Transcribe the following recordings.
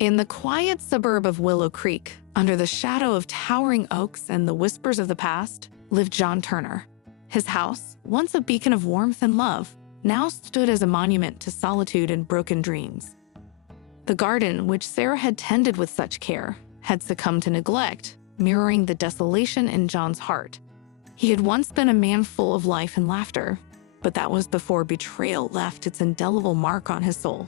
In the quiet suburb of Willow Creek, under the shadow of towering oaks and the whispers of the past, lived John Turner. His house, once a beacon of warmth and love, now stood as a monument to solitude and broken dreams. The garden, which Sarah had tended with such care, had succumbed to neglect, mirroring the desolation in John's heart. He had once been a man full of life and laughter, but that was before betrayal left its indelible mark on his soul.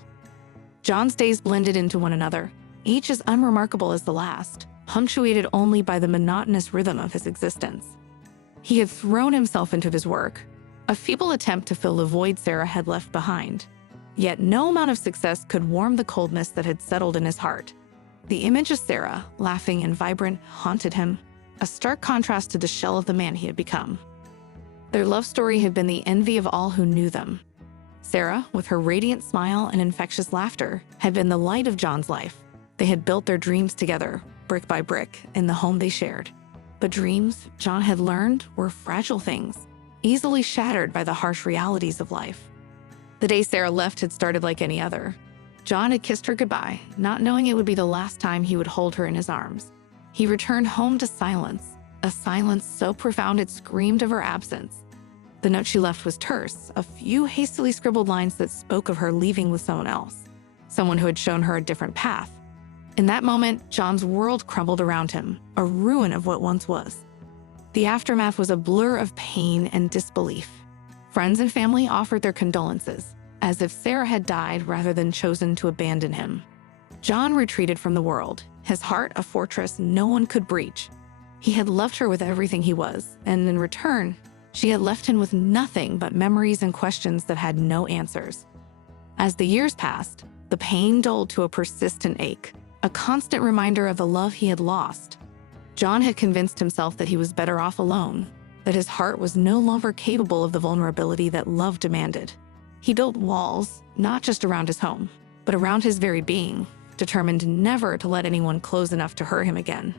John's days blended into one another, each as unremarkable as the last, punctuated only by the monotonous rhythm of his existence. He had thrown himself into his work, a feeble attempt to fill the void Sarah had left behind. Yet no amount of success could warm the coldness that had settled in his heart. The image of Sarah, laughing and vibrant, haunted him, a stark contrast to the shell of the man he had become. Their love story had been the envy of all who knew them. Sarah, with her radiant smile and infectious laughter, had been the light of John's life. They had built their dreams together, brick by brick, in the home they shared. But dreams, John had learned, were fragile things, easily shattered by the harsh realities of life. The day Sarah left had started like any other. John had kissed her goodbye, not knowing it would be the last time he would hold her in his arms. He returned home to silence, a silence so profound it screamed of her absence. The note she left was terse, a few hastily scribbled lines that spoke of her leaving with someone else, someone who had shown her a different path. In that moment, John's world crumbled around him, a ruin of what once was. The aftermath was a blur of pain and disbelief. Friends and family offered their condolences, as if Sarah had died rather than chosen to abandon him. John retreated from the world, his heart a fortress no one could breach. He had loved her with everything he was, and in return, she had left him with nothing but memories and questions that had no answers. As the years passed, the pain dulled to a persistent ache, a constant reminder of the love he had lost. John had convinced himself that he was better off alone, that his heart was no longer capable of the vulnerability that love demanded. He built walls, not just around his home, but around his very being, determined never to let anyone close enough to hurt him again.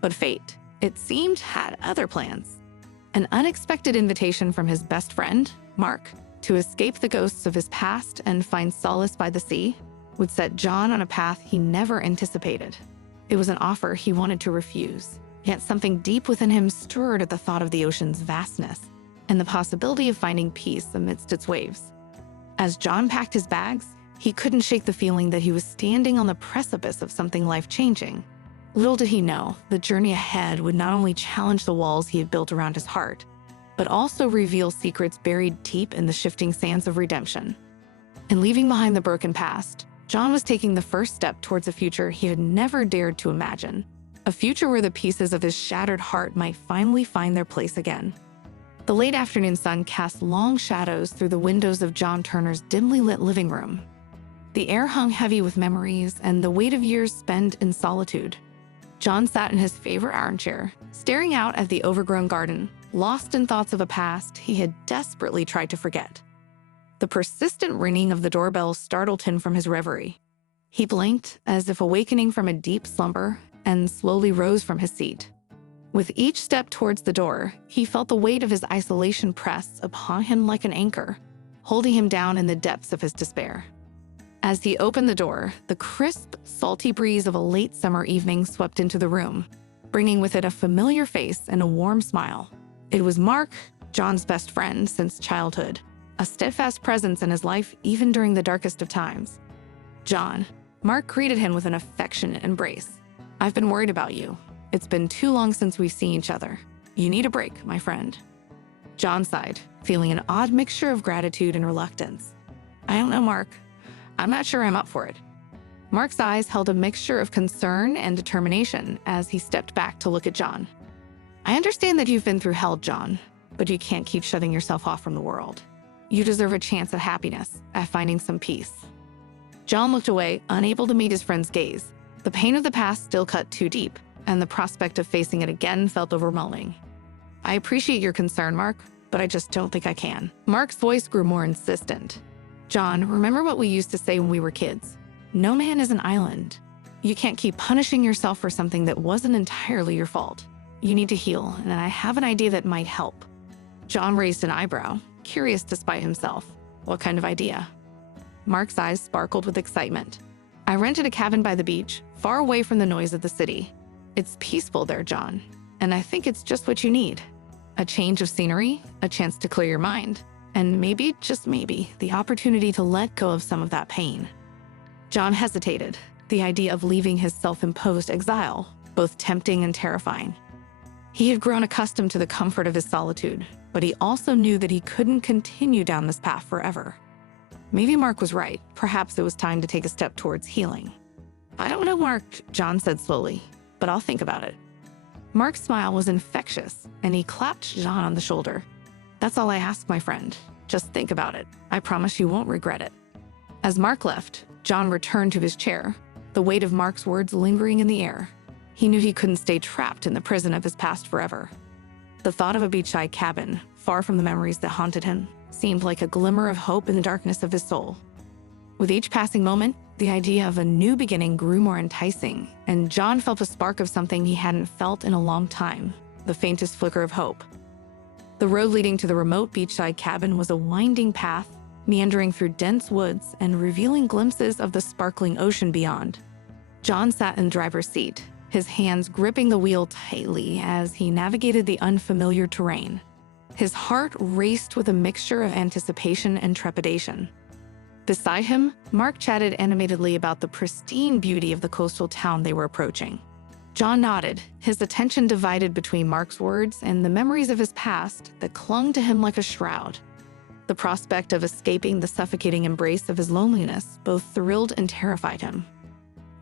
But fate, it seemed, had other plans. An unexpected invitation from his best friend, Mark, to escape the ghosts of his past and find solace by the sea, would set John on a path he never anticipated. It was an offer he wanted to refuse, yet something deep within him stirred at the thought of the ocean's vastness and the possibility of finding peace amidst its waves. As John packed his bags, he couldn't shake the feeling that he was standing on the precipice of something life-changing. Little did he know, the journey ahead would not only challenge the walls he had built around his heart, but also reveal secrets buried deep in the shifting sands of redemption. In leaving behind the broken past, John was taking the first step towards a future he had never dared to imagine, a future where the pieces of his shattered heart might finally find their place again. The late afternoon sun cast long shadows through the windows of John Turner's dimly lit living room. The air hung heavy with memories and the weight of years spent in solitude. John sat in his favorite armchair, staring out at the overgrown garden, lost in thoughts of a past he had desperately tried to forget. The persistent ringing of the doorbell startled him from his reverie. He blinked, as if awakening from a deep slumber, and slowly rose from his seat. With each step towards the door, he felt the weight of his isolation press upon him like an anchor, holding him down in the depths of his despair. As he opened the door, the crisp, salty breeze of a late summer evening swept into the room, bringing with it a familiar face and a warm smile. It was Mark, John's best friend since childhood, a steadfast presence in his life even during the darkest of times. "John," Mark greeted him with an affectionate embrace. "I've been worried about you. It's been too long since we've seen each other. You need a break, my friend." John sighed, feeling an odd mixture of gratitude and reluctance. "I don't know, Mark. I'm not sure I'm up for it." Mark's eyes held a mixture of concern and determination as he stepped back to look at John. "I understand that you've been through hell, John, but you can't keep shutting yourself off from the world. You deserve a chance at happiness, at finding some peace." John looked away, unable to meet his friend's gaze. The pain of the past still cut too deep, and the prospect of facing it again felt overwhelming. "I appreciate your concern, Mark, but I just don't think I can." Mark's voice grew more insistent. "John, remember what we used to say when we were kids? No man is an island. You can't keep punishing yourself for something that wasn't entirely your fault. You need to heal, and I have an idea that might help." John raised an eyebrow, curious despite himself. What kind of idea? Mark's eyes sparkled with excitement. "I rented a cabin by the beach, far away from the noise of the city. It's peaceful there, John, and I think it's just what you need. A change of scenery, a chance to clear your mind, and maybe, just maybe, the opportunity to let go of some of that pain." John hesitated, the idea of leaving his self-imposed exile, both tempting and terrifying. He had grown accustomed to the comfort of his solitude, but he also knew that he couldn't continue down this path forever. Maybe Mark was right. Perhaps it was time to take a step towards healing. "I don't know, Mark," John said slowly, "but I'll think about it." Mark's smile was infectious, and he clapped John on the shoulder. "That's all I ask, my friend. Just think about it. I promise you won't regret it." As Mark left, John returned to his chair, the weight of Mark's words lingering in the air. He knew he couldn't stay trapped in the prison of his past forever. The thought of a beachside cabin, far from the memories that haunted him, seemed like a glimmer of hope in the darkness of his soul. With each passing moment, the idea of a new beginning grew more enticing, and John felt a spark of something he hadn't felt in a long time, the faintest flicker of hope. The road leading to the remote beachside cabin was a winding path, meandering through dense woods and revealing glimpses of the sparkling ocean beyond. John sat in the driver's seat, his hands gripping the wheel tightly as he navigated the unfamiliar terrain. His heart raced with a mixture of anticipation and trepidation. Beside him, Mark chatted animatedly about the pristine beauty of the coastal town they were approaching. John nodded, his attention divided between Mark's words and the memories of his past that clung to him like a shroud. The prospect of escaping the suffocating embrace of his loneliness both thrilled and terrified him.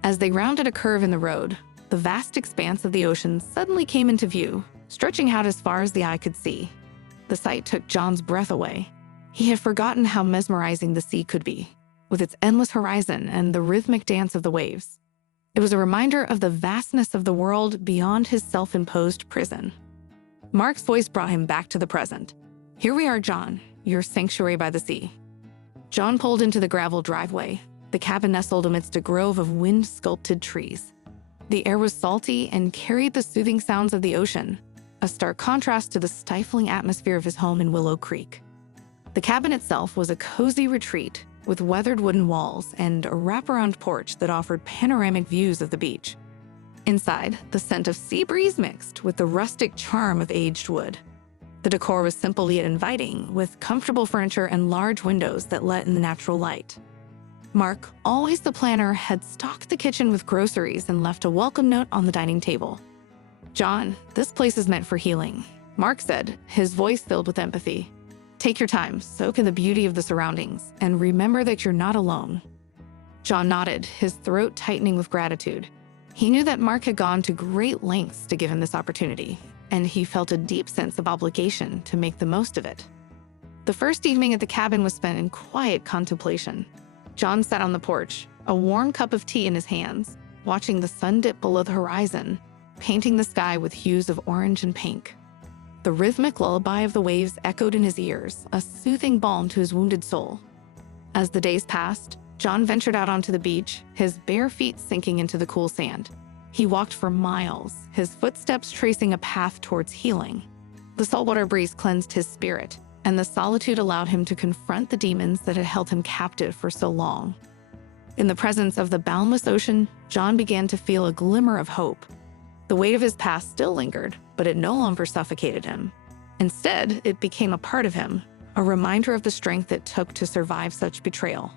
As they rounded a curve in the road, the vast expanse of the ocean suddenly came into view, stretching out as far as the eye could see. The sight took John's breath away. He had forgotten how mesmerizing the sea could be, with its endless horizon and the rhythmic dance of the waves. It was a reminder of the vastness of the world beyond his self-imposed prison. Mark's voice brought him back to the present. "Here we are, John, your sanctuary by the sea." John pulled into the gravel driveway, the cabin nestled amidst a grove of wind-sculpted trees. The air was salty and carried the soothing sounds of the ocean, a stark contrast to the stifling atmosphere of his home in Willow Creek. The cabin itself was a cozy retreat with weathered wooden walls and a wraparound porch that offered panoramic views of the beach. Inside, the scent of sea breeze mixed with the rustic charm of aged wood. The decor was simple yet inviting, with comfortable furniture and large windows that let in the natural light. Mark, always the planner, had stocked the kitchen with groceries and left a welcome note on the dining table. "John, this place is meant for healing," Mark said, his voice filled with empathy. "Take your time, soak in the beauty of the surroundings, and remember that you're not alone." John nodded, his throat tightening with gratitude. He knew that Mark had gone to great lengths to give him this opportunity, and he felt a deep sense of obligation to make the most of it. The first evening at the cabin was spent in quiet contemplation. John sat on the porch, a warm cup of tea in his hands, watching the sun dip below the horizon, painting the sky with hues of orange and pink. The rhythmic lullaby of the waves echoed in his ears, a soothing balm to his wounded soul. As the days passed, John ventured out onto the beach, his bare feet sinking into the cool sand. He walked for miles, his footsteps tracing a path towards healing. The saltwater breeze cleansed his spirit, and the solitude allowed him to confront the demons that had held him captive for so long. In the presence of the boundless ocean, John began to feel a glimmer of hope. The weight of his past still lingered, but it no longer suffocated him. Instead, it became a part of him, a reminder of the strength it took to survive such betrayal.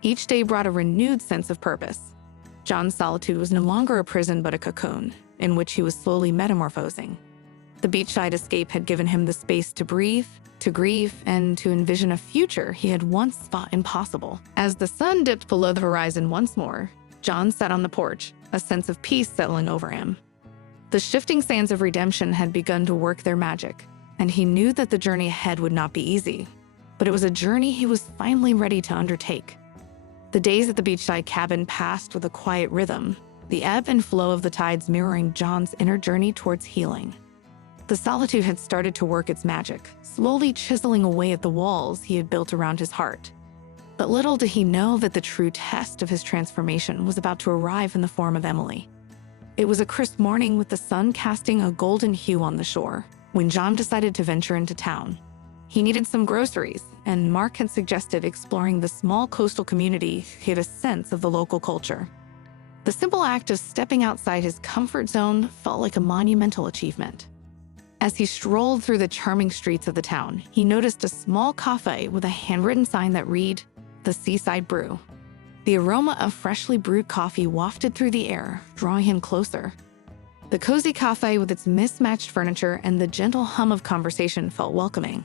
Each day brought a renewed sense of purpose. John's solitude was no longer a prison but a cocoon, in which he was slowly metamorphosing. The beachside escape had given him the space to breathe, to grieve, and to envision a future he had once thought impossible. As the sun dipped below the horizon once more, John sat on the porch, a sense of peace settling over him. The shifting sands of redemption had begun to work their magic, and he knew that the journey ahead would not be easy. But it was a journey he was finally ready to undertake. The days at the beachside cabin passed with a quiet rhythm, the ebb and flow of the tides mirroring John's inner journey towards healing. The solitude had started to work its magic, slowly chiseling away at the walls he had built around his heart. But little did he know that the true test of his transformation was about to arrive in the form of Emily. It was a crisp morning with the sun casting a golden hue on the shore, when John decided to venture into town. He needed some groceries, and Mark had suggested exploring the small coastal community to get a sense of the local culture. The simple act of stepping outside his comfort zone felt like a monumental achievement. As he strolled through the charming streets of the town, he noticed a small cafe with a handwritten sign that read, "The Seaside Brew." The aroma of freshly brewed coffee wafted through the air, drawing him closer. The cozy cafe with its mismatched furniture and the gentle hum of conversation felt welcoming.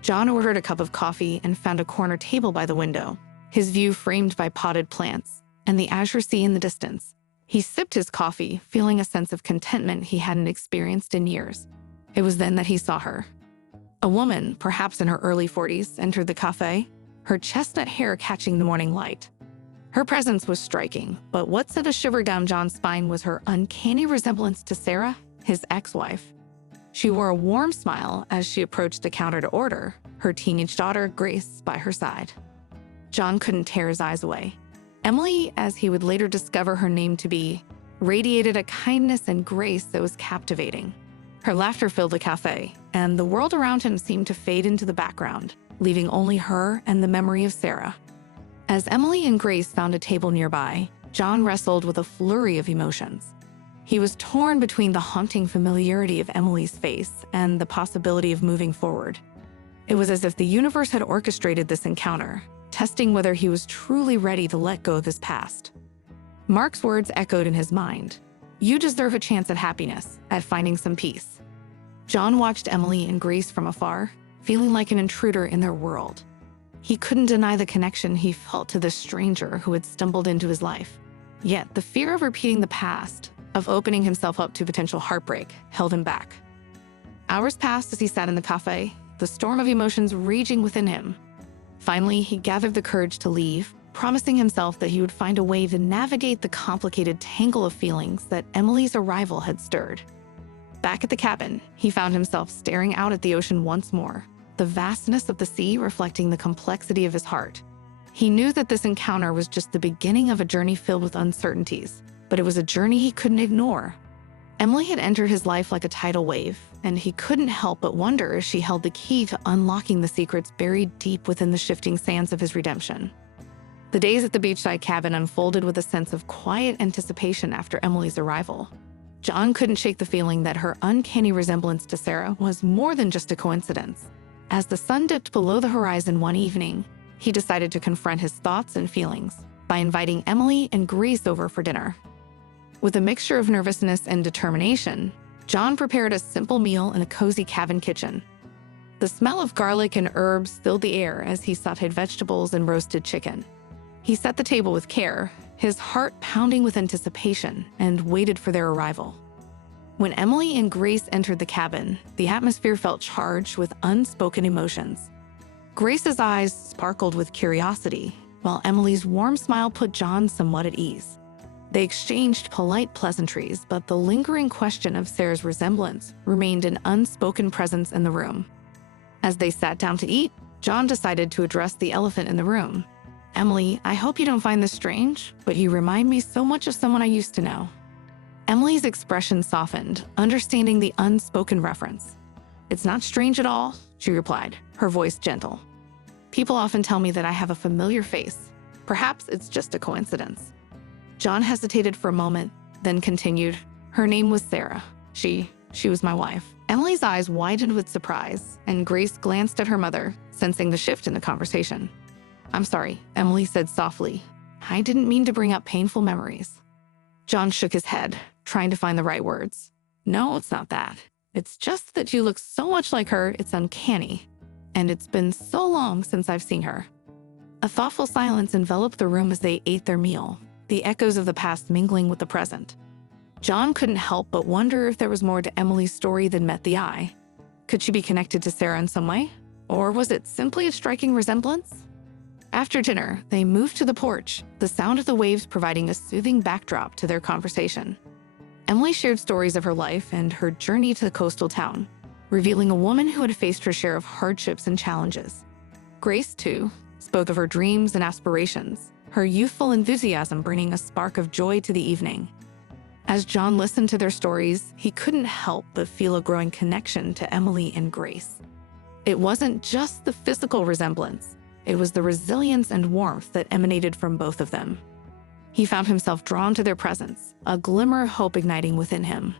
John ordered a cup of coffee and found a corner table by the window, his view framed by potted plants and the azure sea in the distance. He sipped his coffee, feeling a sense of contentment he hadn't experienced in years. It was then that he saw her. A woman, perhaps in her early 40s, entered the cafe, her chestnut hair catching the morning light. Her presence was striking, but what sent a shiver down John's spine was her uncanny resemblance to Sarah, his ex-wife. She wore a warm smile as she approached the counter to order, her teenage daughter, Grace, by her side. John couldn't tear his eyes away. Emily, as he would later discover her name to be, radiated a kindness and grace that was captivating. Her laughter filled the cafe, and the world around him seemed to fade into the background, leaving only her and the memory of Sarah. As Emily and Grace found a table nearby, John wrestled with a flurry of emotions. He was torn between the haunting familiarity of Emily's face and the possibility of moving forward. It was as if the universe had orchestrated this encounter, testing whether he was truly ready to let go of his past. Mark's words echoed in his mind. "You deserve a chance at happiness, at finding some peace." John watched Emily and Grace from afar, feeling like an intruder in their world. He couldn't deny the connection he felt to this stranger who had stumbled into his life. Yet the fear of repeating the past, of opening himself up to potential heartbreak, held him back. Hours passed as he sat in the cafe, the storm of emotions raging within him. Finally, he gathered the courage to leave, promising himself that he would find a way to navigate the complicated tangle of feelings that Emily's arrival had stirred. Back at the cabin, he found himself staring out at the ocean once more, the vastness of the sea reflecting the complexity of his heart. He knew that this encounter was just the beginning of a journey filled with uncertainties, but it was a journey he couldn't ignore. Emily had entered his life like a tidal wave, and he couldn't help but wonder if she held the key to unlocking the secrets buried deep within the shifting sands of his redemption. The days at the beachside cabin unfolded with a sense of quiet anticipation after Emily's arrival. John couldn't shake the feeling that her uncanny resemblance to Sarah was more than just a coincidence. As the sun dipped below the horizon one evening, he decided to confront his thoughts and feelings by inviting Emily and Grace over for dinner. With a mixture of nervousness and determination, John prepared a simple meal in a cozy cabin kitchen. The smell of garlic and herbs filled the air as he sauteed vegetables and roasted chicken. He set the table with care, his heart pounding with anticipation, and waited for their arrival. When Emily and Grace entered the cabin, the atmosphere felt charged with unspoken emotions. Grace's eyes sparkled with curiosity, while Emily's warm smile put John somewhat at ease. They exchanged polite pleasantries, but the lingering question of Sarah's resemblance remained an unspoken presence in the room. As they sat down to eat, John decided to address the elephant in the room. "Emily, I hope you don't find this strange, but you remind me so much of someone I used to know." Emily's expression softened, understanding the unspoken reference. "It's not strange at all," she replied, her voice gentle. "People often tell me that I have a familiar face. Perhaps it's just a coincidence." John hesitated for a moment, then continued, "Her name was Sarah. She was my wife." Emily's eyes widened with surprise, and Grace glanced at her mother, sensing the shift in the conversation. "I'm sorry," Emily said softly. "I didn't mean to bring up painful memories." John shook his head, trying to find the right words. "No, it's not that. It's just that you look so much like her, it's uncanny. And it's been so long since I've seen her." A thoughtful silence enveloped the room as they ate their meal, the echoes of the past mingling with the present. John couldn't help but wonder if there was more to Emily's story than met the eye. Could she be connected to Sarah in some way? Or was it simply a striking resemblance? After dinner, they moved to the porch, the sound of the waves providing a soothing backdrop to their conversation. Emily shared stories of her life and her journey to the coastal town, revealing a woman who had faced her share of hardships and challenges. Grace, too, spoke of her dreams and aspirations, her youthful enthusiasm bringing a spark of joy to the evening. As John listened to their stories, he couldn't help but feel a growing connection to Emily and Grace. It wasn't just the physical resemblance, it was the resilience and warmth that emanated from both of them. He found himself drawn to their presence, a glimmer of hope igniting within him.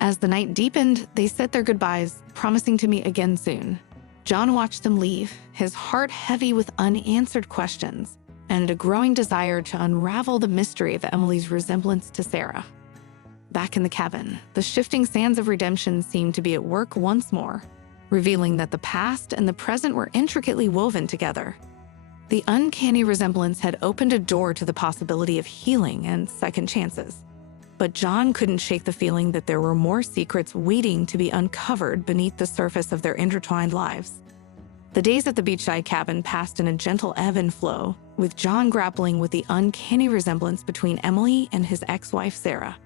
As the night deepened, they said their goodbyes, promising to meet again soon. John watched them leave, his heart heavy with unanswered questions and a growing desire to unravel the mystery of Emily's resemblance to Sarah. Back in the cabin, the shifting sands of redemption seemed to be at work once more, revealing that the past and the present were intricately woven together. The uncanny resemblance had opened a door to the possibility of healing and second chances. But John couldn't shake the feeling that there were more secrets waiting to be uncovered beneath the surface of their intertwined lives. The days at the beachside cabin passed in a gentle ebb and flow, with John grappling with the uncanny resemblance between Emily and his ex-wife Sarah.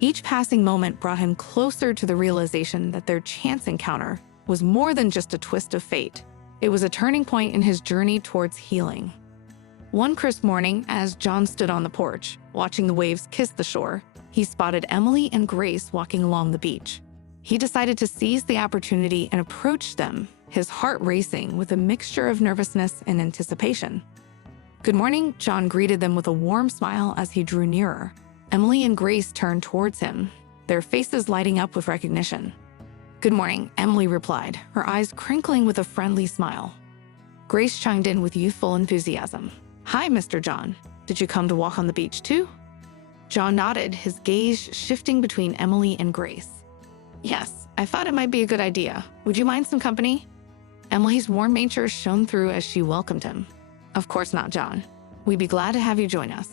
Each passing moment brought him closer to the realization that their chance encounter was more than just a twist of fate. It was a turning point in his journey towards healing. One crisp morning, as John stood on the porch, watching the waves kiss the shore, he spotted Emily and Grace walking along the beach. He decided to seize the opportunity and approach them, his heart racing with a mixture of nervousness and anticipation. "Good morning," John greeted them with a warm smile as he drew nearer. Emily and Grace turned towards him, their faces lighting up with recognition. "Good morning," Emily replied, her eyes crinkling with a friendly smile. Grace chimed in with youthful enthusiasm. "Hi, Mr. John. Did you come to walk on the beach too?" John nodded, his gaze shifting between Emily and Grace. "Yes, I thought it might be a good idea. Would you mind some company?" Emily's warm nature shone through as she welcomed him. "Of course not, John. We'd be glad to have you join us."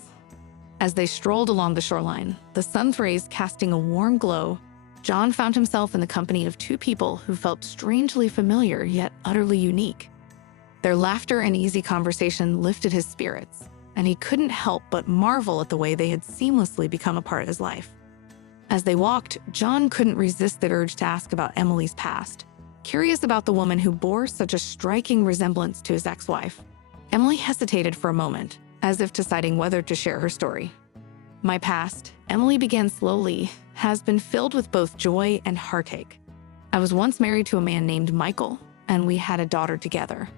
As they strolled along the shoreline, the sun's rays casting a warm glow, John found himself in the company of two people who felt strangely familiar yet utterly unique. Their laughter and easy conversation lifted his spirits, and he couldn't help but marvel at the way they had seamlessly become a part of his life. As they walked, John couldn't resist the urge to ask about Emily's past, curious about the woman who bore such a striking resemblance to his ex-wife. Emily hesitated for a moment, as if deciding whether to share her story. "My past," Emily began slowly, "has been filled with both joy and heartache. I was once married to a man named Michael, and we had a daughter together.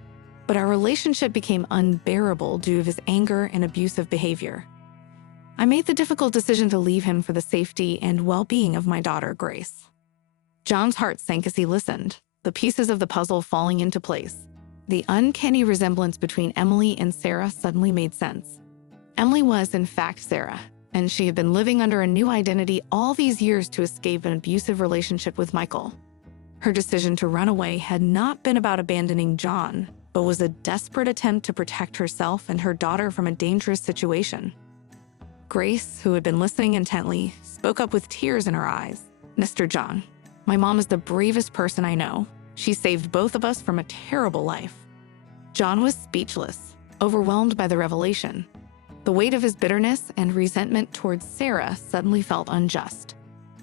But our relationship became unbearable due to his anger and abusive behavior. I made the difficult decision to leave him for the safety and well-being of my daughter, Grace." John's heart sank as he listened, the pieces of the puzzle falling into place. The uncanny resemblance between Emily and Sarah suddenly made sense. Emily was, in fact, Sarah, and she had been living under a new identity all these years to escape an abusive relationship with Michael. Her decision to run away had not been about abandoning John, but was a desperate attempt to protect herself and her daughter from a dangerous situation. Grace, who had been listening intently, spoke up with tears in her eyes. "Mr. John, my mom is the bravest person I know. She saved both of us from a terrible life." John was speechless, overwhelmed by the revelation. The weight of his bitterness and resentment towards Sarah suddenly felt unjust.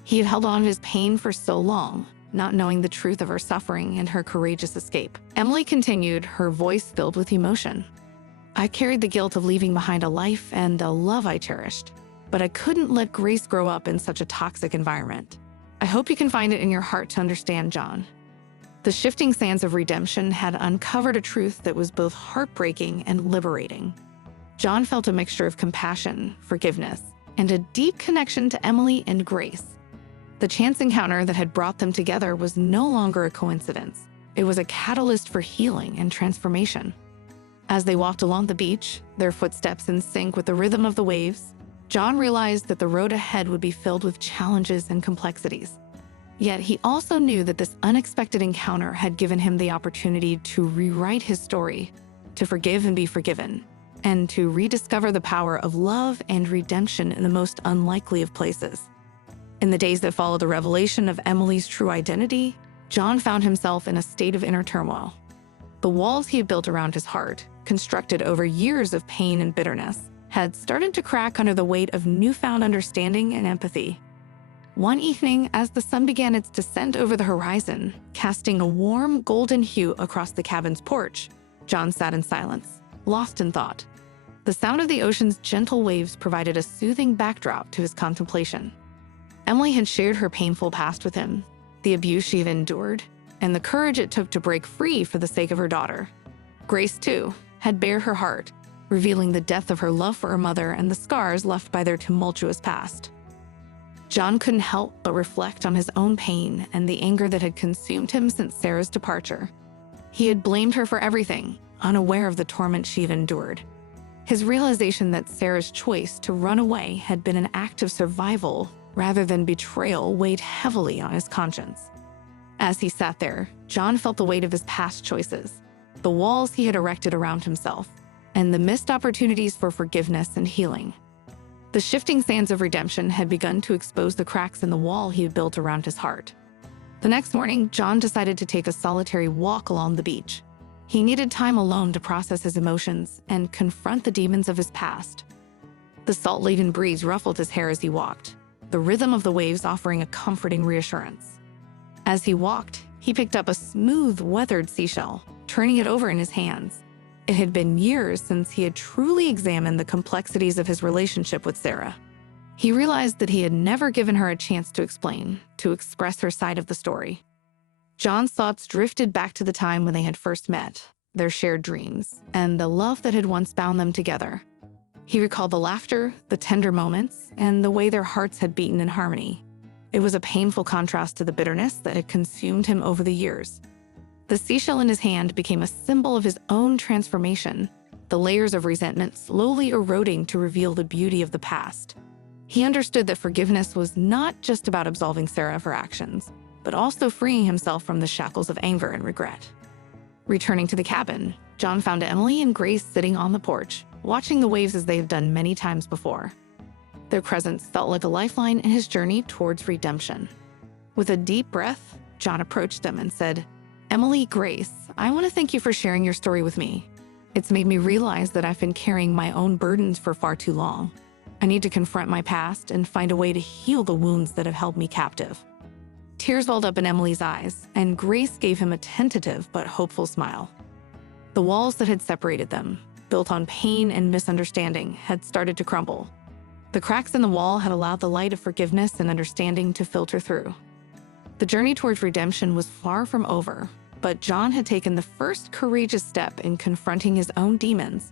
He had held on to his pain for so long, not knowing the truth of her suffering and her courageous escape. Emily continued, her voice filled with emotion. "I carried the guilt of leaving behind a life and a love I cherished, but I couldn't let Grace grow up in such a toxic environment. I hope you can find it in your heart to understand, John." The shifting sands of redemption had uncovered a truth that was both heartbreaking and liberating. John felt a mixture of compassion, forgiveness, and a deep connection to Emily and Grace. The chance encounter that had brought them together was no longer a coincidence. It was a catalyst for healing and transformation. As they walked along the beach, their footsteps in sync with the rhythm of the waves, John realized that the road ahead would be filled with challenges and complexities. Yet he also knew that this unexpected encounter had given him the opportunity to rewrite his story, to forgive and be forgiven, and to rediscover the power of love and redemption in the most unlikely of places. In the days that followed the revelation of Emily's true identity, John found himself in a state of inner turmoil. The walls he had built around his heart, constructed over years of pain and bitterness, had started to crack under the weight of newfound understanding and empathy. One evening, as the sun began its descent over the horizon, casting a warm golden hue across the cabin's porch, John sat in silence, lost in thought. The sound of the ocean's gentle waves provided a soothing backdrop to his contemplation. Emily had shared her painful past with him, the abuse she had endured, and the courage it took to break free for the sake of her daughter. Grace, too, had bared her heart, revealing the depth of her love for her mother and the scars left by their tumultuous past. John couldn't help but reflect on his own pain and the anger that had consumed him since Sarah's departure. He had blamed her for everything, unaware of the torment she had endured. His realization that Sarah's choice to run away had been an act of survival rather than betrayal weighed heavily on his conscience. As he sat there, John felt the weight of his past choices, the walls he had erected around himself, and the missed opportunities for forgiveness and healing. The shifting sands of redemption had begun to expose the cracks in the wall he had built around his heart. The next morning, John decided to take a solitary walk along the beach. He needed time alone to process his emotions and confront the demons of his past. The salt-laden breeze ruffled his hair as he walked, the rhythm of the waves offering a comforting reassurance. As he walked, he picked up a smooth, weathered seashell, turning it over in his hands. It had been years since he had truly examined the complexities of his relationship with Sarah. He realized that he had never given her a chance to explain, to express her side of the story. John's thoughts drifted back to the time when they had first met, their shared dreams, and the love that had once bound them together. He recalled the laughter, the tender moments, and the way their hearts had beaten in harmony. It was a painful contrast to the bitterness that had consumed him over the years. The seashell in his hand became a symbol of his own transformation, the layers of resentment slowly eroding to reveal the beauty of the past. He understood that forgiveness was not just about absolving Sarah of her actions, but also freeing himself from the shackles of anger and regret. Returning to the cabin, John found Emily and Grace sitting on the porch, watching the waves as they have done many times before. Their presence felt like a lifeline in his journey towards redemption. With a deep breath, John approached them and said, "Emily, Grace, I want to thank you for sharing your story with me. It's made me realize that I've been carrying my own burdens for far too long. I need to confront my past and find a way to heal the wounds that have held me captive." Tears welled up in Emily's eyes, and Grace gave him a tentative but hopeful smile. The walls that had separated them, built on pain and misunderstanding, had started to crumble. The cracks in the wall had allowed the light of forgiveness and understanding to filter through. The journey towards redemption was far from over, but John had taken the first courageous step in confronting his own demons.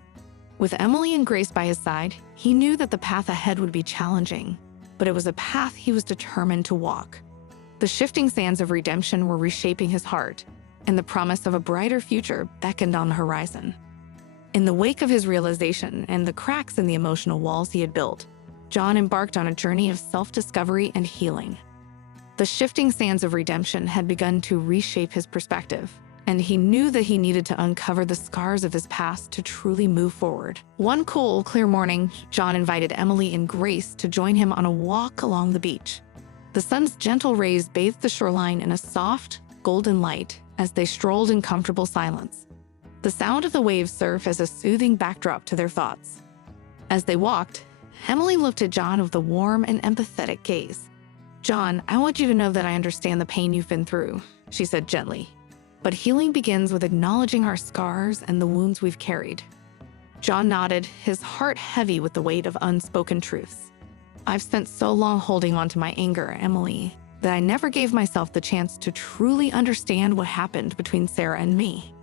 With Emily and Grace by his side, he knew that the path ahead would be challenging, but it was a path he was determined to walk. The shifting sands of redemption were reshaping his heart, and the promise of a brighter future beckoned on the horizon. In the wake of his realization and the cracks in the emotional walls he had built, John embarked on a journey of self-discovery and healing. The shifting sands of redemption had begun to reshape his perspective, and he knew that he needed to uncover the scars of his past to truly move forward. One cool, clear morning, John invited Emily and Grace to join him on a walk along the beach. The sun's gentle rays bathed the shoreline in a soft, golden light as they strolled in comfortable silence. The sound of the waves served as a soothing backdrop to their thoughts. As they walked, Emily looked at John with a warm and empathetic gaze. "John, I want you to know that I understand the pain you've been through," she said gently. "But healing begins with acknowledging our scars and the wounds we've carried." John nodded, his heart heavy with the weight of unspoken truths. "I've spent so long holding on to my anger, Emily, that I never gave myself the chance to truly understand what happened between Sarah and me."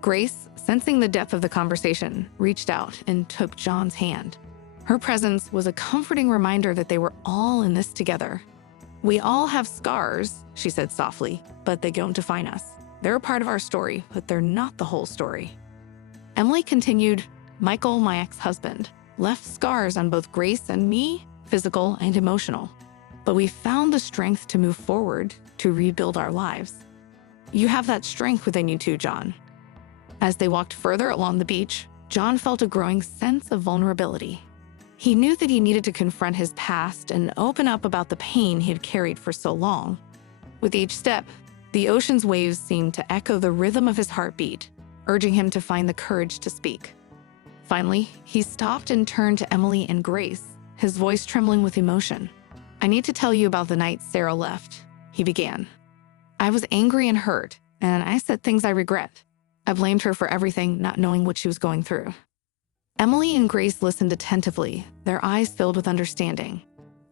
Grace, sensing the depth of the conversation, reached out and took John's hand. Her presence was a comforting reminder that they were all in this together. "We all have scars," she said softly, "but they don't define us. They're a part of our story, but they're not the whole story." Emily continued, "Michael, my ex-husband, left scars on both Grace and me, physical and emotional. But we found the strength to move forward, to rebuild our lives. You have that strength within you too, John." As they walked further along the beach, John felt a growing sense of vulnerability. He knew that he needed to confront his past and open up about the pain he had carried for so long. With each step, the ocean's waves seemed to echo the rhythm of his heartbeat, urging him to find the courage to speak. Finally, he stopped and turned to Emily and Grace, his voice trembling with emotion. "I need to tell you about the night Sarah left," he began. "I was angry and hurt, and I said things I regret. I blamed her for everything, not knowing what she was going through." Emily and Grace listened attentively, their eyes filled with understanding.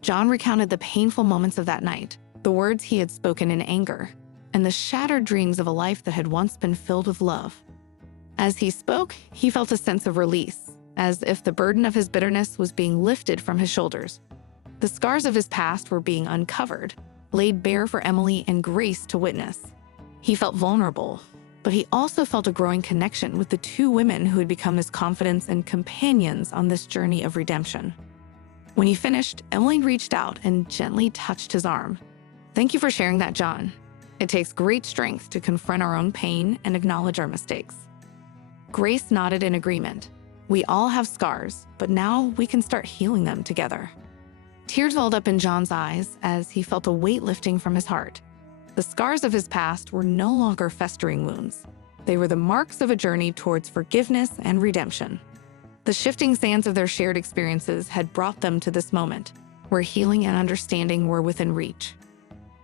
John recounted the painful moments of that night, the words he had spoken in anger, and the shattered dreams of a life that had once been filled with love. As he spoke, he felt a sense of release, as if the burden of his bitterness was being lifted from his shoulders. The scars of his past were being uncovered, laid bare for Emily and Grace to witness. He felt vulnerable, but he also felt a growing connection with the two women who had become his confidants and companions on this journey of redemption. When he finished, Emily reached out and gently touched his arm. "Thank you for sharing that, John. It takes great strength to confront our own pain and acknowledge our mistakes." Grace nodded in agreement. "We all have scars, but now we can start healing them together." Tears welled up in John's eyes as he felt a weight lifting from his heart. The scars of his past were no longer festering wounds. They were the marks of a journey towards forgiveness and redemption. The shifting sands of their shared experiences had brought them to this moment, where healing and understanding were within reach.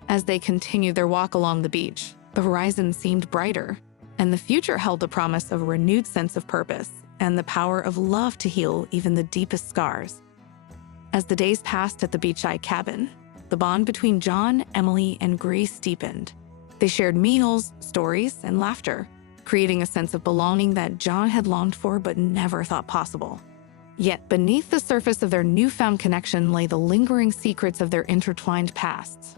As they continued their walk along the beach, the horizon seemed brighter, and the future held the promise of a renewed sense of purpose and the power of love to heal even the deepest scars. As the days passed at the beachside cabin, the bond between John, Emily, and Grace deepened. They shared meals, stories, and laughter, creating a sense of belonging that John had longed for but never thought possible. Yet beneath the surface of their newfound connection lay the lingering secrets of their intertwined pasts.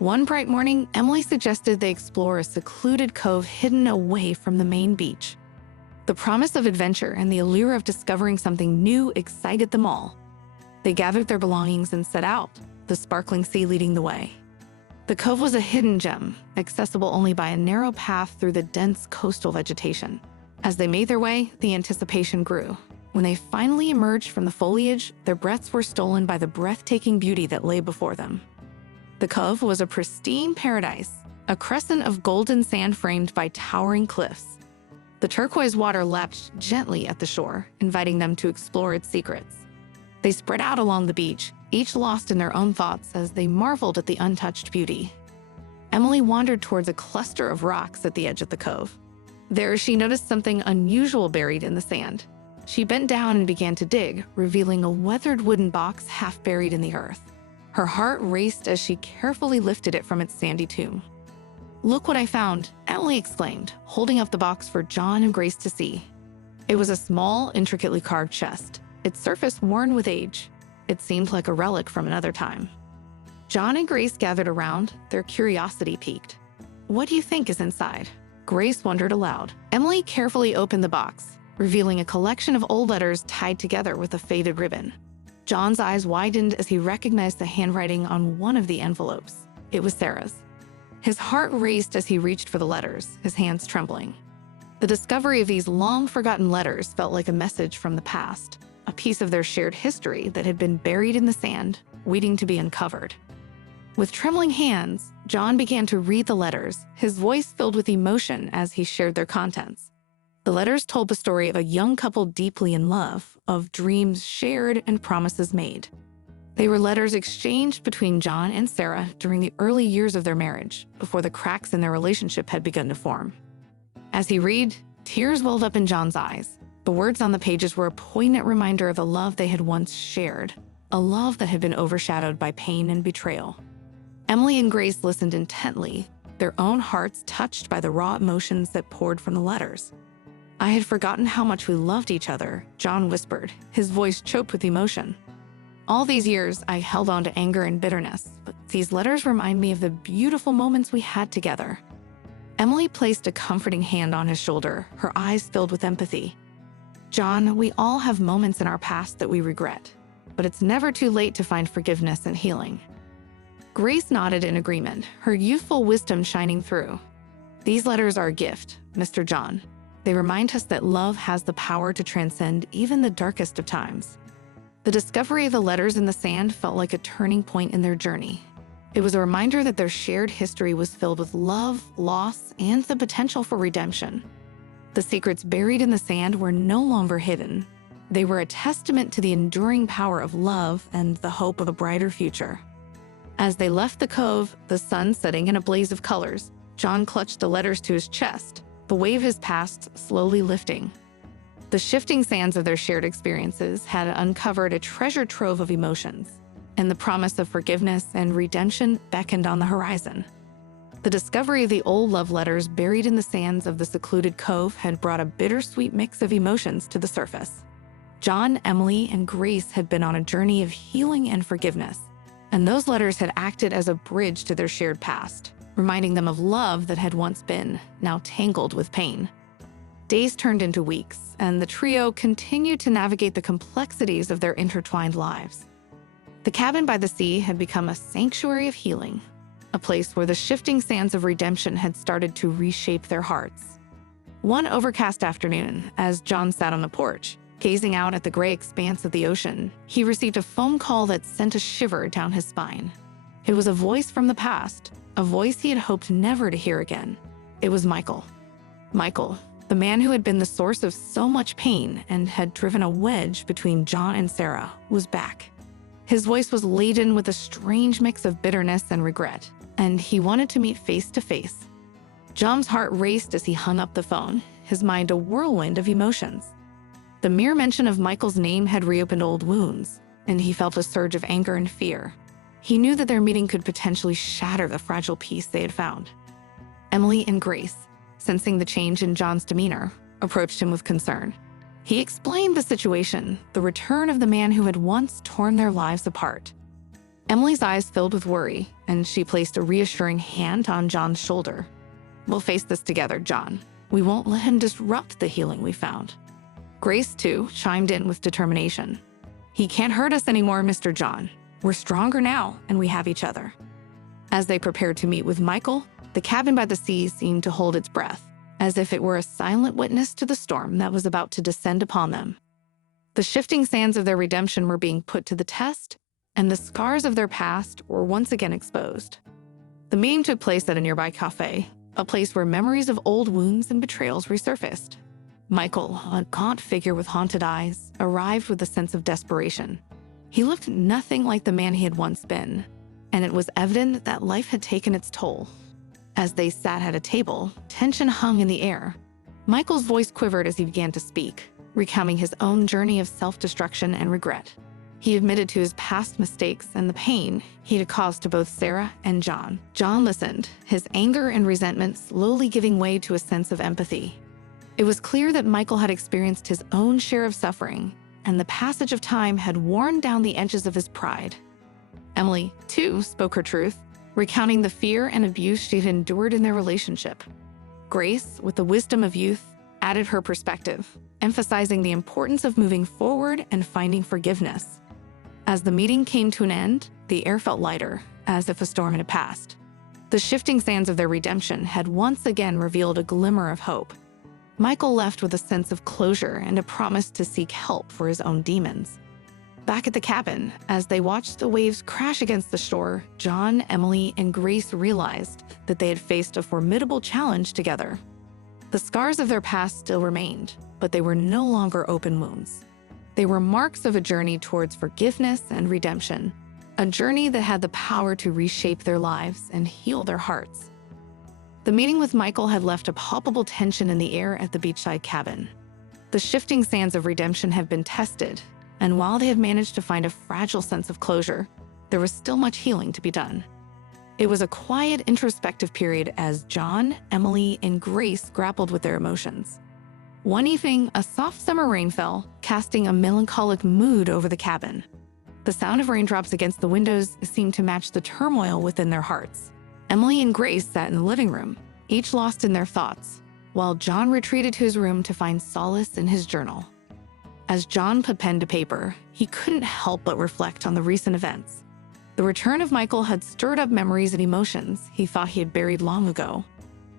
One bright morning, Emily suggested they explore a secluded cove hidden away from the main beach. The promise of adventure and the allure of discovering something new excited them all. They gathered their belongings and set out, the sparkling sea leading the way. The cove was a hidden gem, accessible only by a narrow path through the dense coastal vegetation. As they made their way, the anticipation grew. When they finally emerged from the foliage, their breaths were stolen by the breathtaking beauty that lay before them. The cove was a pristine paradise, a crescent of golden sand framed by towering cliffs. The turquoise water lapped gently at the shore, inviting them to explore its secrets. They spread out along the beach, each lost in their own thoughts as they marveled at the untouched beauty. Emily wandered towards a cluster of rocks at the edge of the cove. There, she noticed something unusual buried in the sand. She bent down and began to dig, revealing a weathered wooden box half buried in the earth. Her heart raced as she carefully lifted it from its sandy tomb. "Look what I found," Emily exclaimed, holding up the box for John and Grace to see. It was a small, intricately carved chest, its surface worn with age. It seemed like a relic from another time. John and Grace gathered around, their curiosity piqued. "What do you think is inside?" Grace wondered aloud. Emily carefully opened the box, revealing a collection of old letters tied together with a faded ribbon. John's eyes widened as he recognized the handwriting on one of the envelopes. It was Sarah's. His heart raced as he reached for the letters, his hands trembling. The discovery of these long-forgotten letters felt like a message from the past, a piece of their shared history that had been buried in the sand, waiting to be uncovered. With trembling hands, John began to read the letters, his voice filled with emotion as he shared their contents. The letters told the story of a young couple deeply in love, of dreams shared and promises made. They were letters exchanged between John and Sarah during the early years of their marriage, before the cracks in their relationship had begun to form. As he read, tears welled up in John's eyes. The words on the pages were a poignant reminder of the love they had once shared, a love that had been overshadowed by pain and betrayal. Emily and Grace listened intently, their own hearts touched by the raw emotions that poured from the letters. "I had forgotten how much we loved each other," John whispered, his voice choked with emotion. "All these years, I held on to anger and bitterness, but these letters remind me of the beautiful moments we had together." Emily placed a comforting hand on his shoulder, her eyes filled with empathy. "John, we all have moments in our past that we regret, but it's never too late to find forgiveness and healing." Grace nodded in agreement, her youthful wisdom shining through. "These letters are a gift, Mr. John. They remind us that love has the power to transcend even the darkest of times." The discovery of the letters in the sand felt like a turning point in their journey. It was a reminder that their shared history was filled with love, loss, and the potential for redemption. The secrets buried in the sand were no longer hidden. They were a testament to the enduring power of love and the hope of a brighter future. As they left the cove, the sun setting in a blaze of colors, John clutched the letters to his chest, the weight of his past slowly lifting. The shifting sands of their shared experiences had uncovered a treasure trove of emotions, and the promise of forgiveness and redemption beckoned on the horizon. The discovery of the old love letters buried in the sands of the secluded cove had brought a bittersweet mix of emotions to the surface. John, Emily, and Grace had been on a journey of healing and forgiveness, and those letters had acted as a bridge to their shared past, reminding them of love that had once been, now tangled with pain. Days turned into weeks, and the trio continued to navigate the complexities of their intertwined lives. The cabin by the sea had become a sanctuary of healing, a place where the shifting sands of redemption had started to reshape their hearts. One overcast afternoon, as John sat on the porch, gazing out at the gray expanse of the ocean, he received a phone call that sent a shiver down his spine. It was a voice from the past, a voice he had hoped never to hear again. It was Michael. Michael, the man who had been the source of so much pain and had driven a wedge between John and Sarah, was back. His voice was laden with a strange mix of bitterness and regret, and he wanted to meet face to face. John's heart raced as he hung up the phone, his mind a whirlwind of emotions. The mere mention of Michael's name had reopened old wounds, and he felt a surge of anger and fear. He knew that their meeting could potentially shatter the fragile peace they had found. Emily and Grace, sensing the change in John's demeanor, approached him with concern. He explained the situation, the return of the man who had once torn their lives apart. Emily's eyes filled with worry, and she placed a reassuring hand on John's shoulder. "We'll face this together, John. We won't let him disrupt the healing we found." Grace, too, chimed in with determination. "He can't hurt us anymore, Mr. John. We're stronger now, and we have each other." As they prepared to meet with Michael, the cabin by the sea seemed to hold its breath, as if it were a silent witness to the storm that was about to descend upon them. The shifting sands of their redemption were being put to the test, and the scars of their past were once again exposed. The meeting took place at a nearby cafe, a place where memories of old wounds and betrayals resurfaced. Michael, a gaunt figure with haunted eyes, arrived with a sense of desperation. He looked nothing like the man he had once been, and it was evident that life had taken its toll. As they sat at a table, tension hung in the air. Michael's voice quivered as he began to speak, recounting his own journey of self-destruction and regret. He admitted to his past mistakes and the pain he had caused to both Sarah and John. John listened, his anger and resentment slowly giving way to a sense of empathy. It was clear that Michael had experienced his own share of suffering, and the passage of time had worn down the edges of his pride. Emily, too, spoke her truth, recounting the fear and abuse she had endured in their relationship. Grace, with the wisdom of youth, added her perspective, emphasizing the importance of moving forward and finding forgiveness. As the meeting came to an end, the air felt lighter, as if a storm had passed. The shifting sands of their redemption had once again revealed a glimmer of hope. Michael left with a sense of closure and a promise to seek help for his own demons. Back at the cabin, as they watched the waves crash against the shore, John, Emily, and Grace realized that they had faced a formidable challenge together. The scars of their past still remained, but they were no longer open wounds. They were marks of a journey towards forgiveness and redemption, a journey that had the power to reshape their lives and heal their hearts. The meeting with Michael had left a palpable tension in the air at the beachside cabin. The shifting sands of redemption had been tested, and while they had managed to find a fragile sense of closure, there was still much healing to be done. It was a quiet, introspective period as John, Emily, and Grace grappled with their emotions. One evening, a soft summer rain fell, casting a melancholic mood over the cabin. The sound of raindrops against the windows seemed to match the turmoil within their hearts. Emily and Grace sat in the living room, each lost in their thoughts, while John retreated to his room to find solace in his journal. As John put pen to paper, he couldn't help but reflect on the recent events. The return of Michael had stirred up memories and emotions he thought he had buried long ago.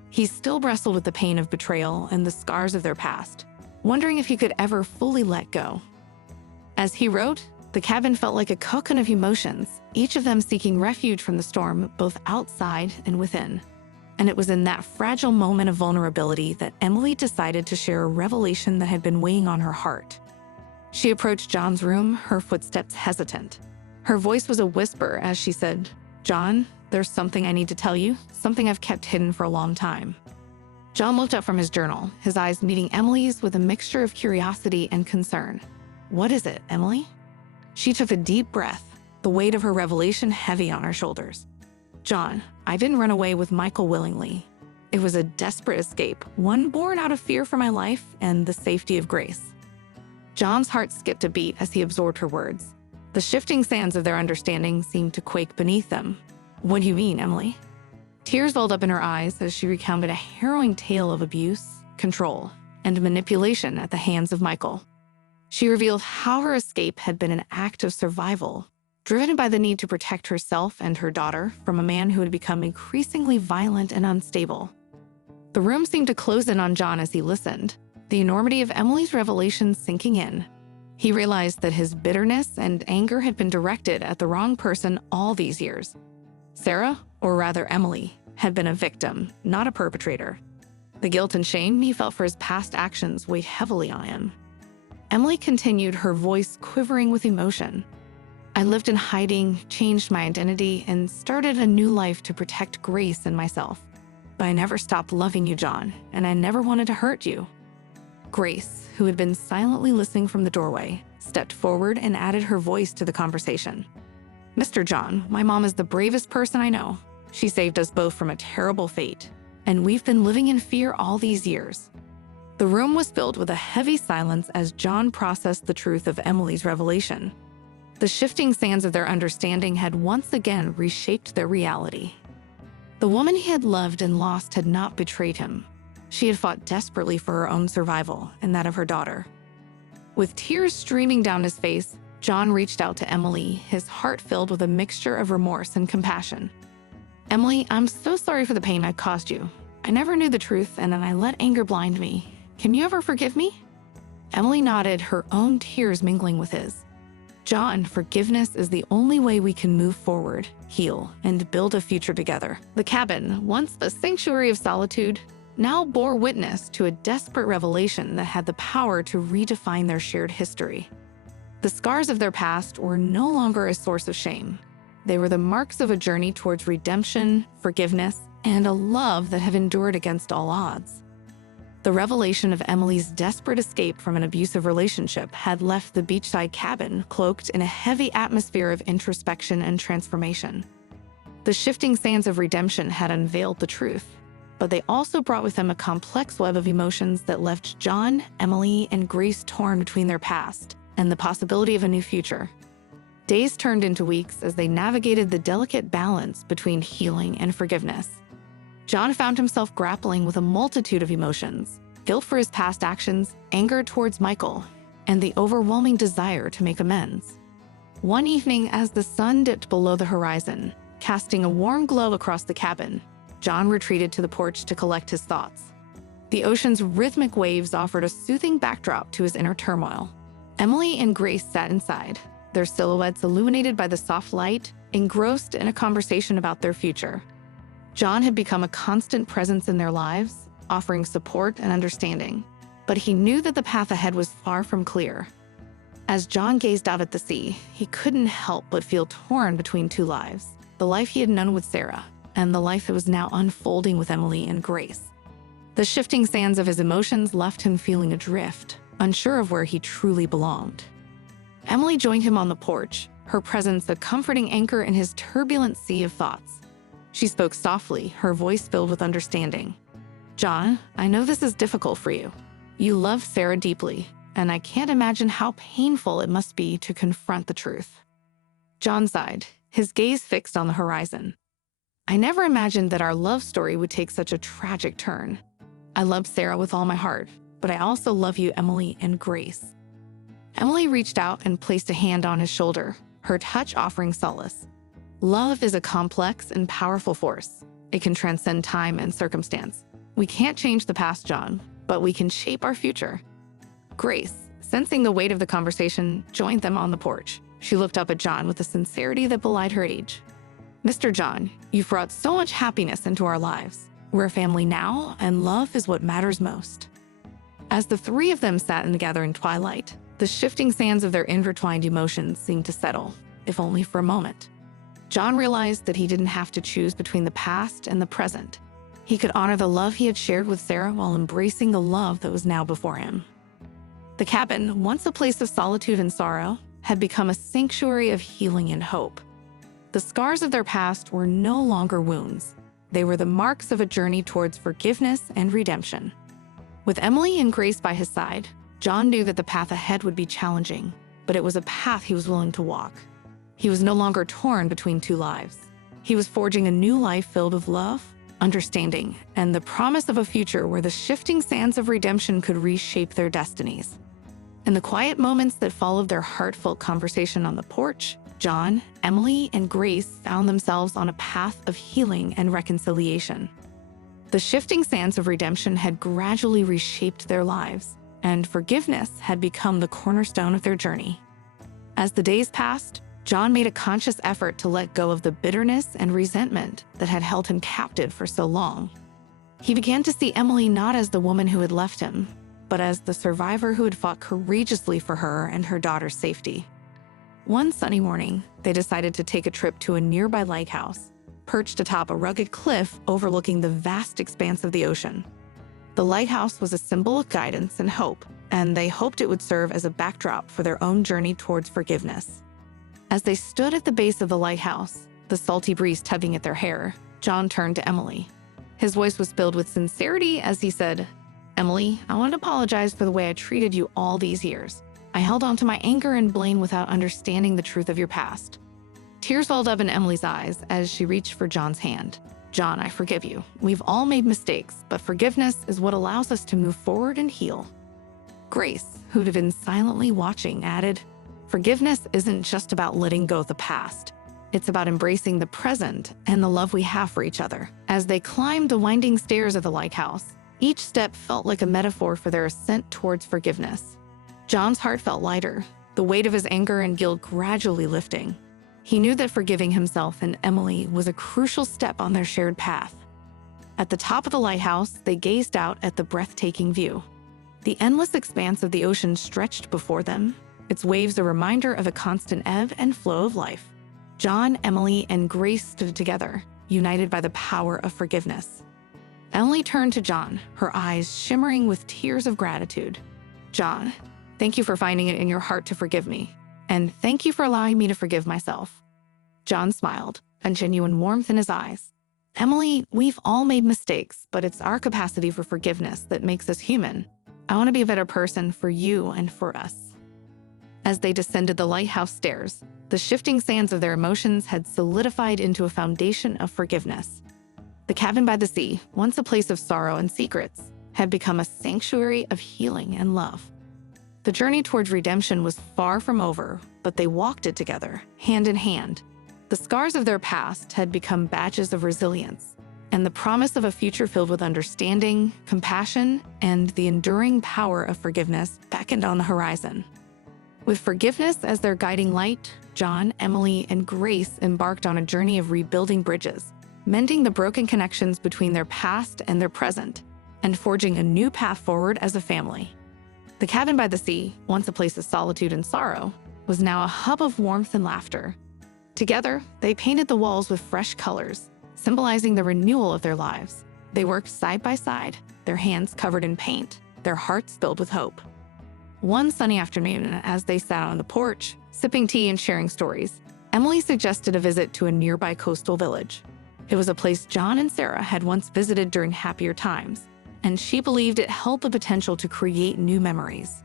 He still wrestled with the pain of betrayal and the scars of their past, wondering if he could ever fully let go. As he wrote, the cabin felt like a cocoon of emotions, each of them seeking refuge from the storm, both outside and within. And it was in that fragile moment of vulnerability that Emily decided to share a revelation that had been weighing on her heart. She approached John's room, her footsteps hesitant. Her voice was a whisper as she said, "John, there's something I need to tell you, something I've kept hidden for a long time." John looked up from his journal, his eyes meeting Emily's with a mixture of curiosity and concern. "What is it, Emily?" She took a deep breath, the weight of her revelation heavy on her shoulders. John, I didn't run away with Michael willingly. It was a desperate escape, one born out of fear for my life and the safety of Grace. John's heart skipped a beat as he absorbed her words. The shifting sands of their understanding seemed to quake beneath them. What do you mean, Emily? Tears welled up in her eyes as she recounted a harrowing tale of abuse, control, and manipulation at the hands of Michael. She revealed how her escape had been an act of survival, driven by the need to protect herself and her daughter from a man who had become increasingly violent and unstable. The room seemed to close in on John as he listened, the enormity of Emily's revelation sinking in. He realized that his bitterness and anger had been directed at the wrong person all these years. Sarah, or rather Emily, had been a victim, not a perpetrator. The guilt and shame he felt for his past actions weighed heavily on him. Emily continued, her voice quivering with emotion. I lived in hiding, changed my identity, and started a new life to protect Grace and myself. But I never stopped loving you, John, and I never wanted to hurt you. Grace, who had been silently listening from the doorway, stepped forward and added her voice to the conversation. Mr. John, my mom is the bravest person I know. She saved us both from a terrible fate, and we've been living in fear all these years. The room was filled with a heavy silence as John processed the truth of Emily's revelation. The shifting sands of their understanding had once again reshaped their reality. The woman he had loved and lost had not betrayed him. She had fought desperately for her own survival and that of her daughter. With tears streaming down his face, John reached out to Emily, his heart filled with a mixture of remorse and compassion. Emily, I'm so sorry for the pain I caused you. I never knew the truth, and then I let anger blind me. Can you ever forgive me? Emily nodded, her own tears mingling with his. John, forgiveness is the only way we can move forward, heal, and build a future together. The cabin, once a sanctuary of solitude, now bore witness to a desperate revelation that had the power to redefine their shared history. The scars of their past were no longer a source of shame. They were the marks of a journey towards redemption, forgiveness, and a love that had endured against all odds. The revelation of Emily's desperate escape from an abusive relationship had left the beachside cabin cloaked in a heavy atmosphere of introspection and transformation. The shifting sands of redemption had unveiled the truth, but they also brought with them a complex web of emotions that left John, Emily, and Grace torn between their past and the possibility of a new future. Days turned into weeks as they navigated the delicate balance between healing and forgiveness. John found himself grappling with a multitude of emotions: guilt for his past actions, anger towards Michael, and the overwhelming desire to make amends. One evening, as the sun dipped below the horizon, casting a warm glow across the cabin, John retreated to the porch to collect his thoughts. The ocean's rhythmic waves offered a soothing backdrop to his inner turmoil. Emily and Grace sat inside, their silhouettes illuminated by the soft light, engrossed in a conversation about their future. John had become a constant presence in their lives, offering support and understanding, but he knew that the path ahead was far from clear. As John gazed out at the sea, he couldn't help but feel torn between two lives: the life he had known with Sarah and the life that was now unfolding with Emily and Grace. The shifting sands of his emotions left him feeling adrift, unsure of where he truly belonged. Emily joined him on the porch, her presence a comforting anchor in his turbulent sea of thoughts. She spoke softly, her voice filled with understanding. John, I know this is difficult for you. You love Sarah deeply, and I can't imagine how painful it must be to confront the truth. John sighed, his gaze fixed on the horizon. I never imagined that our love story would take such a tragic turn. I love Sarah with all my heart, but I also love you, Emily and Grace. Emily reached out and placed a hand on his shoulder, her touch offering solace. Love is a complex and powerful force. It can transcend time and circumstance. We can't change the past, John, but we can shape our future. Grace, sensing the weight of the conversation, joined them on the porch. She looked up at John with a sincerity that belied her age. Mr. John, you've brought so much happiness into our lives. We're a family now, and love is what matters most. As the three of them sat in the gathering twilight, the shifting sands of their intertwined emotions seemed to settle, if only for a moment. John realized that he didn't have to choose between the past and the present. He could honor the love he had shared with Sarah while embracing the love that was now before him. The cabin, once a place of solitude and sorrow, had become a sanctuary of healing and hope. The scars of their past were no longer wounds. They were the marks of a journey towards forgiveness and redemption. With Emily and Grace by his side, John knew that the path ahead would be challenging, but it was a path he was willing to walk. He was no longer torn between two lives. He was forging a new life filled with love, understanding, and the promise of a future where the shifting sands of redemption could reshape their destinies. In the quiet moments that followed their heartfelt conversation on the porch, John, Emily, and Grace found themselves on a path of healing and reconciliation. The shifting sands of redemption had gradually reshaped their lives, and forgiveness had become the cornerstone of their journey. As the days passed, John made a conscious effort to let go of the bitterness and resentment that had held him captive for so long. He began to see Emily not as the woman who had left him, but as the survivor who had fought courageously for her and her daughter's safety. One sunny morning, they decided to take a trip to a nearby lighthouse, perched atop a rugged cliff overlooking the vast expanse of the ocean. The lighthouse was a symbol of guidance and hope, and they hoped it would serve as a backdrop for their own journey towards forgiveness. As they stood at the base of the lighthouse, the salty breeze tugging at their hair, John turned to Emily. His voice was filled with sincerity as he said, "Emily, I want to apologize for the way I treated you all these years. I held on to my anger and blame without understanding the truth of your past." Tears welled up in Emily's eyes as she reached for John's hand. "John, I forgive you. We've all made mistakes, but forgiveness is what allows us to move forward and heal." Grace, who'd have been silently watching, added, "Forgiveness isn't just about letting go of the past. It's about embracing the present and the love we have for each other." As they climbed the winding stairs of the lighthouse, each step felt like a metaphor for their ascent towards forgiveness. John's heart felt lighter, the weight of his anger and guilt gradually lifting. He knew that forgiving himself and Emily was a crucial step on their shared path. At the top of the lighthouse, they gazed out at the breathtaking view. The endless expanse of the ocean stretched before them, its waves a reminder of the constant ebb and flow of life. John, Emily, and Grace stood together, united by the power of forgiveness. Emily turned to John, her eyes shimmering with tears of gratitude. "John, thank you for finding it in your heart to forgive me, and thank you for allowing me to forgive myself." John smiled, a genuine warmth in his eyes. "Emily, we've all made mistakes, but it's our capacity for forgiveness that makes us human. I want to be a better person for you and for us." As they descended the lighthouse stairs, the shifting sands of their emotions had solidified into a foundation of forgiveness. The cabin by the sea, once a place of sorrow and secrets, had become a sanctuary of healing and love. The journey towards redemption was far from over, but they walked it together, hand in hand. The scars of their past had become badges of resilience, and the promise of a future filled with understanding, compassion, and the enduring power of forgiveness beckoned on the horizon. With forgiveness as their guiding light, John, Emily, and Grace embarked on a journey of rebuilding bridges, mending the broken connections between their past and their present, and forging a new path forward as a family. The cabin by the sea, once a place of solitude and sorrow, was now a hub of warmth and laughter. Together, they painted the walls with fresh colors, symbolizing the renewal of their lives. They worked side by side, their hands covered in paint, their hearts filled with hope. One sunny afternoon, as they sat on the porch, sipping tea and sharing stories, Emily suggested a visit to a nearby coastal village. It was a place John and Sarah had once visited during happier times, and she believed it held the potential to create new memories.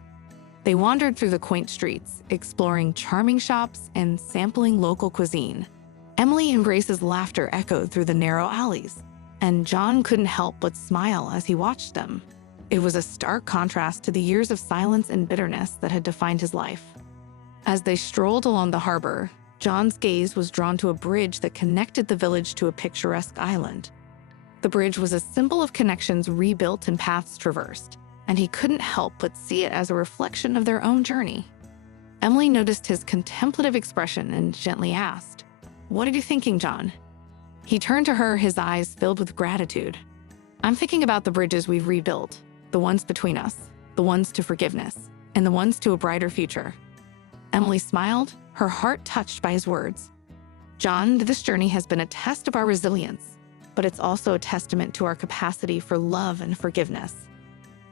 They wandered through the quaint streets, exploring charming shops and sampling local cuisine. Emily and Grace's laughter echoed through the narrow alleys, and John couldn't help but smile as he watched them. It was a stark contrast to the years of silence and bitterness that had defined his life. As they strolled along the harbor, John's gaze was drawn to a bridge that connected the village to a picturesque island. The bridge was a symbol of connections rebuilt and paths traversed, and he couldn't help but see it as a reflection of their own journey. Emily noticed his contemplative expression and gently asked, "What are you thinking, John?" He turned to her, his eyes filled with gratitude. "I'm thinking about the bridges we've rebuilt, the ones between us, the ones to forgiveness, and the ones to a brighter future." Emily smiled, her heart touched by his words. "John, this journey has been a test of our resilience, but it's also a testament to our capacity for love and forgiveness."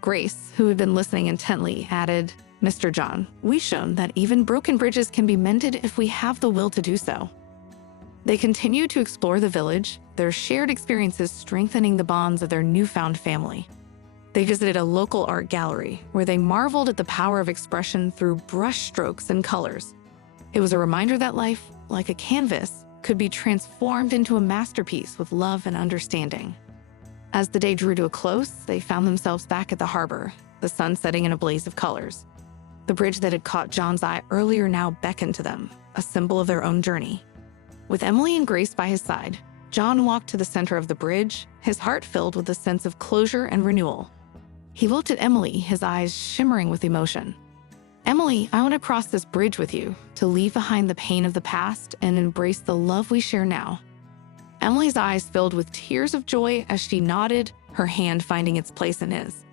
Grace, who had been listening intently, added, "Mr. John, we've shown that even broken bridges can be mended if we have the will to do so." They continued to explore the village, their shared experiences strengthening the bonds of their newfound family. They visited a local art gallery where they marveled at the power of expression through brush strokes and colors. It was a reminder that life, like a canvas, could be transformed into a masterpiece with love and understanding. As the day drew to a close, they found themselves back at the harbor, the sun setting in a blaze of colors. The bridge that had caught John's eye earlier now beckoned to them, a symbol of their own journey. With Emily and Grace by his side, John walked to the center of the bridge, his heart filled with a sense of closure and renewal. He looked at Emily, his eyes shimmering with emotion. "Emily, I want to cross this bridge with you, to leave behind the pain of the past and embrace the love we share now." Emily's eyes filled with tears of joy as she nodded, her hand finding its place in his.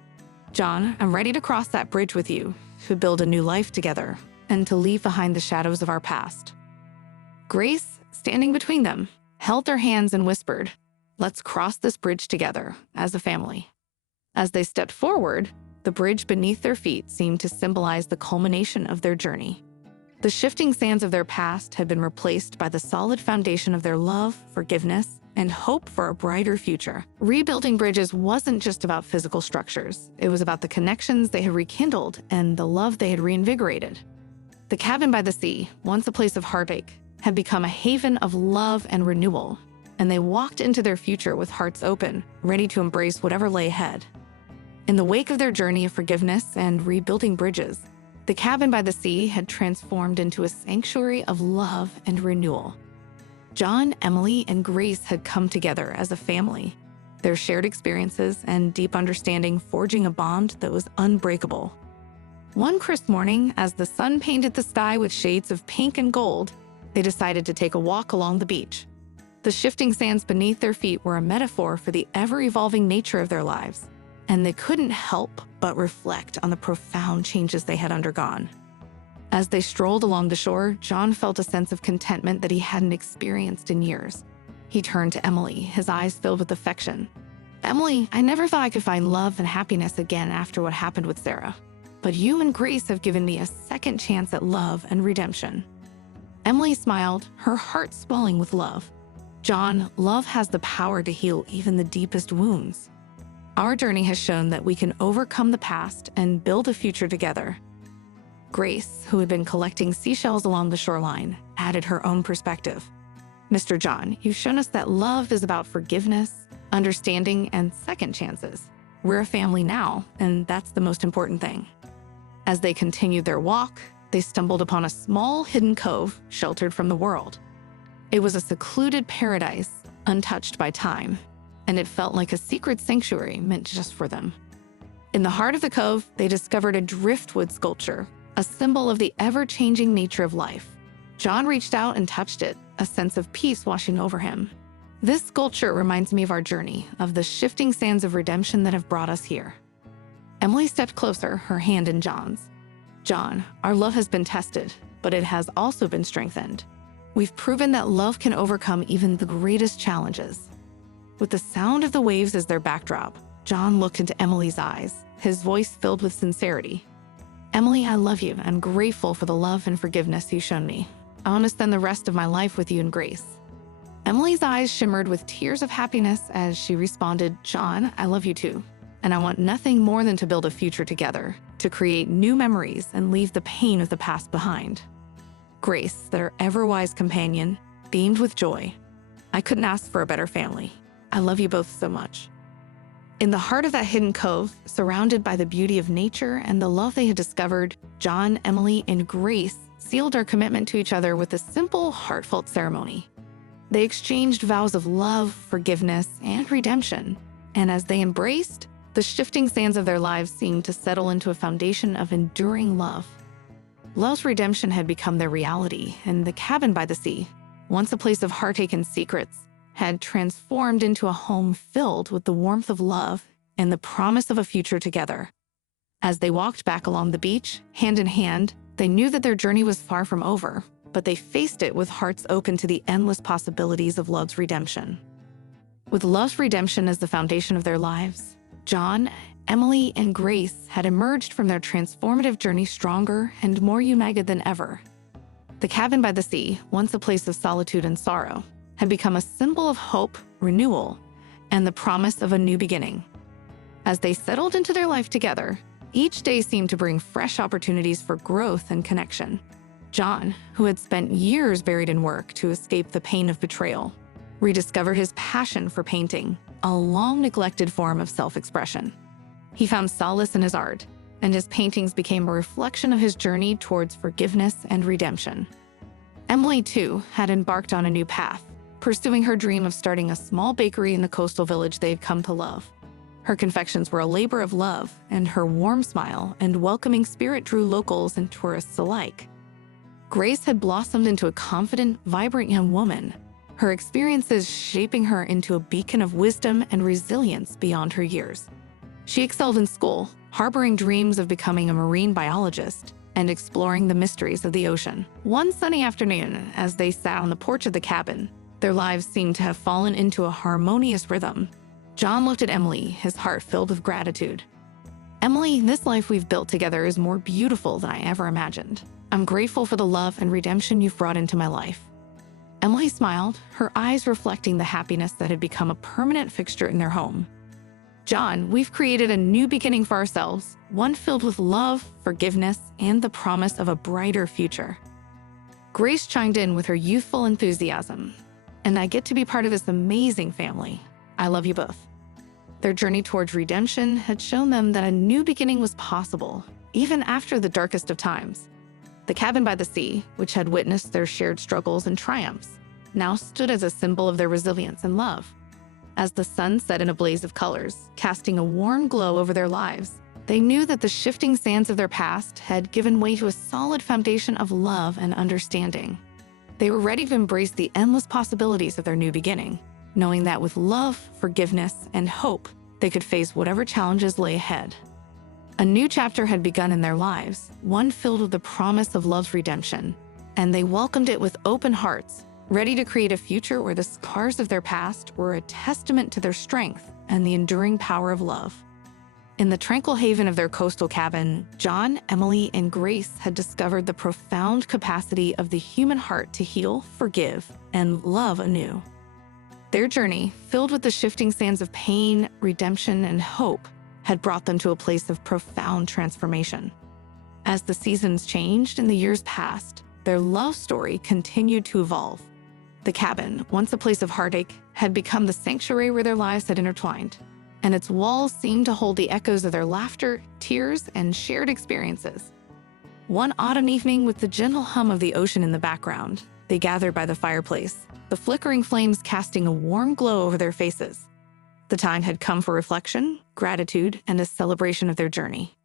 "John, I'm ready to cross that bridge with you, to build a new life together, and to leave behind the shadows of our past." Grace, standing between them, held their hands and whispered, "Let's cross this bridge together, as a family." As they stepped forward, the bridge beneath their feet seemed to symbolize the culmination of their journey. The shifting sands of their past had been replaced by the solid foundation of their love, forgiveness, and hope for a brighter future. Rebuilding bridges wasn't just about physical structures. It was about the connections they had rekindled and the love they had reinvigorated. The cabin by the sea, once a place of heartache, had become a haven of love and renewal, and they walked into their future with hearts open, ready to embrace whatever lay ahead. In the wake of their journey of forgiveness and rebuilding bridges, the cabin by the sea had transformed into a sanctuary of love and renewal. John, Emily, and Grace had come together as a family, their shared experiences and deep understanding forging a bond that was unbreakable. One crisp morning, as the sun painted the sky with shades of pink and gold, they decided to take a walk along the beach. The shifting sands beneath their feet were a metaphor for the ever-evolving nature of their lives, and they couldn't help but reflect on the profound changes they had undergone. As they strolled along the shore, John felt a sense of contentment that he hadn't experienced in years. He turned to Emily, his eyes filled with affection. "Emily, I never thought I could find love and happiness again after what happened with Sarah. But you and Grace have given me a second chance at love and redemption." Emily smiled, her heart swelling with love. "John, love has the power to heal even the deepest wounds. Our journey has shown that we can overcome the past and build a future together." Grace, who had been collecting seashells along the shoreline, added her own perspective. "Mr. John, you've shown us that love is about forgiveness, understanding, and second chances. We're a family now, and that's the most important thing." As they continued their walk, they stumbled upon a small hidden cove sheltered from the world. It was a secluded paradise, untouched by time, and it felt like a secret sanctuary meant just for them. In the heart of the cove, they discovered a driftwood sculpture, a symbol of the ever-changing nature of life. John reached out and touched it, a sense of peace washing over him. "This sculpture reminds me of our journey, of the shifting sands of redemption that have brought us here." Emily stepped closer, her hand in John's. "John, our love has been tested, but it has also been strengthened. We've proven that love can overcome even the greatest challenges." With the sound of the waves as their backdrop, John looked into Emily's eyes, his voice filled with sincerity. "Emily, I love you. I'm grateful for the love and forgiveness you've shown me. I want to spend the rest of my life with you and Grace." Emily's eyes shimmered with tears of happiness as she responded, "John, I love you too. And I want nothing more than to build a future together, to create new memories and leave the pain of the past behind." Grace, their ever-wise companion, beamed with joy. "I couldn't ask for a better family. I love you both so much." In the heart of that hidden cove, surrounded by the beauty of nature and the love they had discovered, John, Emily, and Grace sealed their commitment to each other with a simple, heartfelt ceremony. They exchanged vows of love, forgiveness, and redemption, and as they embraced, the shifting sands of their lives seemed to settle into a foundation of enduring love. Love's redemption had become their reality, and the cabin by the sea, once a place of heartache and secrets, had transformed into a home filled with the warmth of love and the promise of a future together. As they walked back along the beach, hand in hand, they knew that their journey was far from over, but they faced it with hearts open to the endless possibilities of love's redemption. With love's redemption as the foundation of their lives, John, Emily, and Grace had emerged from their transformative journey stronger and more united than ever. The cabin by the sea, once a place of solitude and sorrow, had become a symbol of hope, renewal, and the promise of a new beginning. As they settled into their life together, each day seemed to bring fresh opportunities for growth and connection. John, who had spent years buried in work to escape the pain of betrayal, rediscovered his passion for painting, a long-neglected form of self-expression. He found solace in his art, and his paintings became a reflection of his journey towards forgiveness and redemption. Emily, too, had embarked on a new path, pursuing her dream of starting a small bakery in the coastal village they had come to love. Her confections were a labor of love, and her warm smile and welcoming spirit drew locals and tourists alike. Grace had blossomed into a confident, vibrant young woman, her experiences shaping her into a beacon of wisdom and resilience beyond her years. She excelled in school, harboring dreams of becoming a marine biologist and exploring the mysteries of the ocean. One sunny afternoon, as they sat on the porch of the cabin, their lives seemed to have fallen into a harmonious rhythm. John looked at Emily, his heart filled with gratitude. "Emily, this life we've built together is more beautiful than I ever imagined. I'm grateful for the love and redemption you've brought into my life." Emily smiled, her eyes reflecting the happiness that had become a permanent fixture in their home. "John, we've created a new beginning for ourselves, one filled with love, forgiveness, and the promise of a brighter future." Grace chimed in with her youthful enthusiasm. "And I get to be part of this amazing family. I love you both." Their journey towards redemption had shown them that a new beginning was possible, even after the darkest of times. The cabin by the sea, which had witnessed their shared struggles and triumphs, now stood as a symbol of their resilience and love. As the sun set in a blaze of colors, casting a warm glow over their lives, they knew that the shifting sands of their past had given way to a solid foundation of love and understanding. They were ready to embrace the endless possibilities of their new beginning, knowing that with love, forgiveness, and hope, they could face whatever challenges lay ahead. A new chapter had begun in their lives, one filled with the promise of love's redemption, and they welcomed it with open hearts, ready to create a future where the scars of their past were a testament to their strength and the enduring power of love. In the tranquil haven of their coastal cabin, John, Emily, and Grace had discovered the profound capacity of the human heart to heal, forgive, and love anew. Their journey, filled with the shifting sands of pain, redemption, and hope, had brought them to a place of profound transformation. As the seasons changed and the years passed, their love story continued to evolve. The cabin, once a place of heartache, had become the sanctuary where their lives had intertwined, and its walls seemed to hold the echoes of their laughter, tears, and shared experiences. One autumn evening, with the gentle hum of the ocean in the background, they gathered by the fireplace, the flickering flames casting a warm glow over their faces. The time had come for reflection, gratitude, and a celebration of their journey.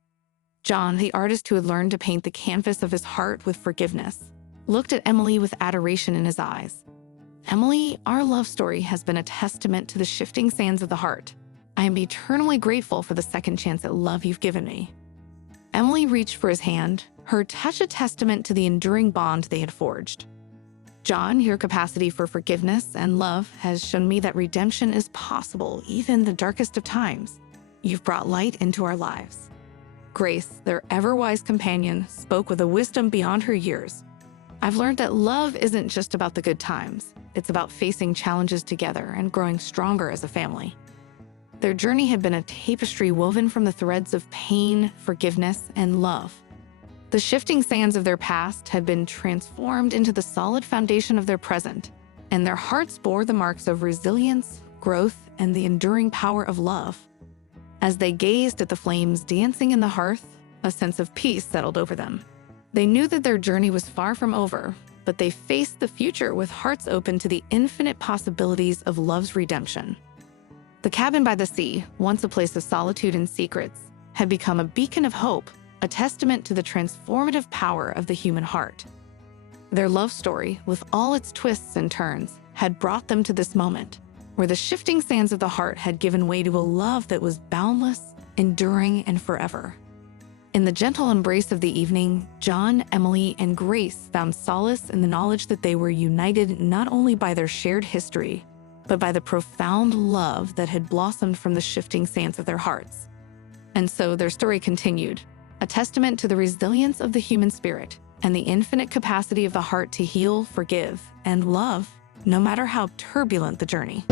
John, the artist who had learned to paint the canvas of his heart with forgiveness, looked at Emily with adoration in his eyes. "Emily, our love story has been a testament to the shifting sands of the heart. I am eternally grateful for the second chance at love you've given me." Emily reached for his hand, her touch a testament to the enduring bond they had forged. "John, your capacity for forgiveness and love has shown me that redemption is possible even in the darkest of times. You've brought light into our lives." Grace, their ever-wise companion, spoke with a wisdom beyond her years. "I've learned that love isn't just about the good times. It's about facing challenges together and growing stronger as a family." Their journey had been a tapestry woven from the threads of pain, forgiveness, and love. The shifting sands of their past had been transformed into the solid foundation of their present, and their hearts bore the marks of resilience, growth, and the enduring power of love. As they gazed at the flames dancing in the hearth, a sense of peace settled over them. They knew that their journey was far from over, but they faced the future with hearts open to the infinite possibilities of love's redemption. The cabin by the sea, once a place of solitude and secrets, had become a beacon of hope, a testament to the transformative power of the human heart. Their love story, with all its twists and turns, had brought them to this moment, where the shifting sands of the heart had given way to a love that was boundless, enduring, and forever. In the gentle embrace of the evening, John, Emily, and Grace found solace in the knowledge that they were united not only by their shared history, but by the profound love that had blossomed from the shifting sands of their hearts. And so their story continued, a testament to the resilience of the human spirit and the infinite capacity of the heart to heal, forgive, and love no matter how turbulent the journey.